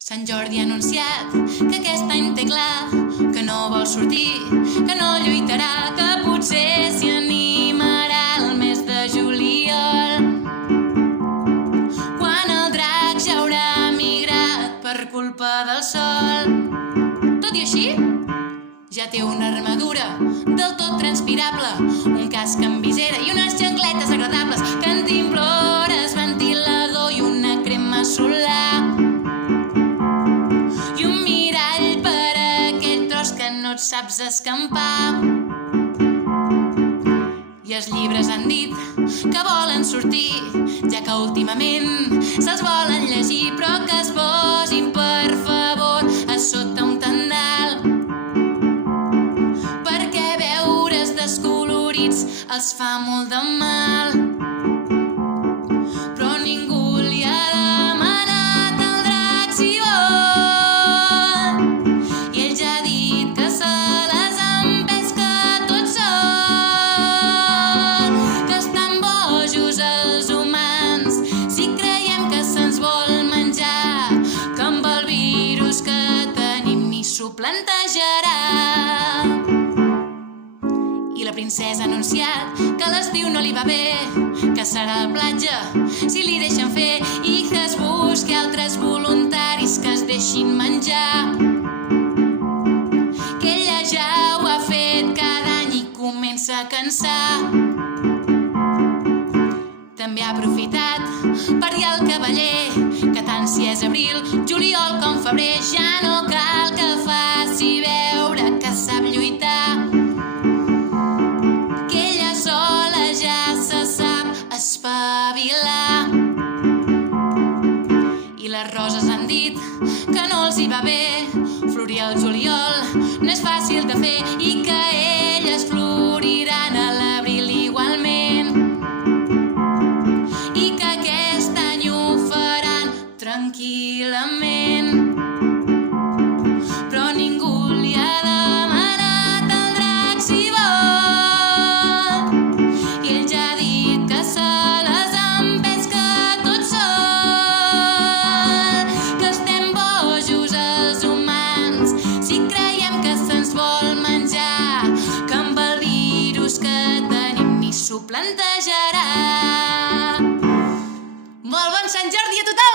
Sant Jordi ha anunciat que aquest any té clar que no vol sortir, que no lluitarà, que potser s'hi animarà el mes de juliol, quan el drac ja haurà migrat per culpa del sol. Tot i així, ja té una armadura del tot transpirable, un casc amb visera i unes xancletes agradables, cantimplores, ventilador i una crema solar, i un mirall per a aquell tros que no et saps escampar. I els llibres han dit que volen sortir, ja que últimament se'ls volen llegir, però que es posin, per favor, a sota un tendal, perquè veure's descolorits els fa molt de mal. Però ningú li ha demanat al drac si vol, i ell ja ha dit que se les empesca tot sol, que estan bojos els humans si creiem que se'ns vol menjar, que amb el virus que tenim ni s'ho plantejarà. I la princesa ha anunciat que a l'estiu no li va bé, que serà a la platja si li deixen fer, i que es busqui altres voluntaris que es deixin menjar, que ella ja ho ha fet cada any i comença a cansar. També ha aprofitat per dir al cavaller que tant si és abril, juliol com febrer ja no cal que faci veure que sap lluitar, que ella sola ja se sap espavilar. I les roses han dit que no els hi va bé florir al juliol, no és fàcil de fer, i que elles floriran a l'abril igualment, i que aquest any ho faran tranquil·lament. Però ningú li ha demanat al drac si vol, i ell ja ha dit que se les empesca tot sol, que estem bojos els humans si creiem que se'ns vol menjar, que amb el virus que tenim ni s'ho plantejarà. Molt bon Sant Jordi a tothom!